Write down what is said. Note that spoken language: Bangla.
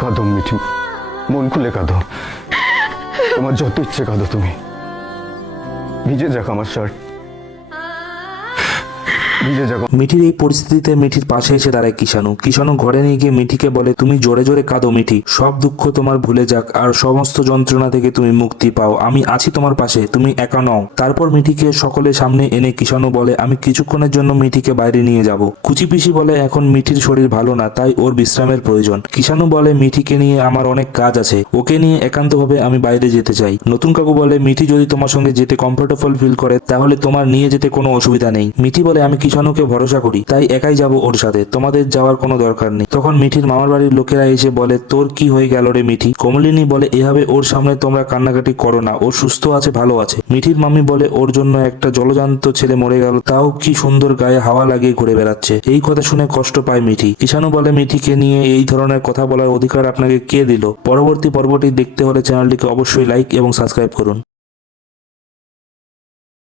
কাঁদো মিঠি, মন খুলে কাঁদো, তোমার যত ইচ্ছে কাঁদো তুমি। ভিজে যাক আমার শার্ট, ভিজে যাক। মিঠির এই পরিস্থিতিতে মিঠির পাশে এসে দাঁড়ায় কিষাণু। কিষাণু ঘরে নিয়ে গিয়ে মিঠিকে বলে, তুমি জোরে জোরে কাঁদো মিঠি, সব দুঃখ তোমার ভুলে যাক আর সমস্ত যন্ত্রণা থেকে তুমি মুক্তি পাও, আমি আছি তোমার পাশে, তুমি একা নও। তারপর মিঠিকে সকলের সামনে এনে কিষাণু বলে, আমি কিছুক্ষণের জন্য মিঠিকে বাইরে নিয়ে যাব। কুচি পিসি বলে, এখন মিঠির শরীর ভালো না, তাই ওর বিশ্রামের প্রয়োজন। কিষাণু বলে, মিঠিকে নিয়ে আমার অনেক কাজ আছে, ওকে নিয়ে একান্তভাবে আমি বাইরে যেতে চাই। নতুন কাকু বলে, মিঠি যদি তোমার সঙ্গে যেতে কমফোর্টেবল ফিল করে তাহলে তোমার নিয়ে যেতে কোনো অসুবিধা নেই। মিঠি বলে, আমি কিষাণুকে ভরসা করি, তাই একাই যাব ওর সাথে, তোমাদের যাওয়ার কোনো দরকার নেই। তখন মিঠির মামার বাড়ির লোকেরা এসে বলে, তোর কি হয়ে গেল রে মিঠি? কমলিনী বলে, এভাবে ওর সামনে তোমরা কান্নাকাটি করো না, ও সুস্থ আছে, ভালো আছে। মিঠির মামি বলে, ওর জন্য একটা জলজান্ত ছেলে মরে গেল, তাও কি সুন্দর গায়ে হাওয়া লাগিয়ে ঘুরে বেড়াচ্ছে। এই কথা শুনে কষ্ট পায় মিঠি। কিষাণু বলে, মিঠিকে নিয়ে এই ধরনের কথা বলার অধিকার আপনাকে কে দিল? পরবর্তী পর্বটি দেখতে হলে চ্যানেলটিকে অবশ্যই লাইক এবং সাবস্ক্রাইব করুন।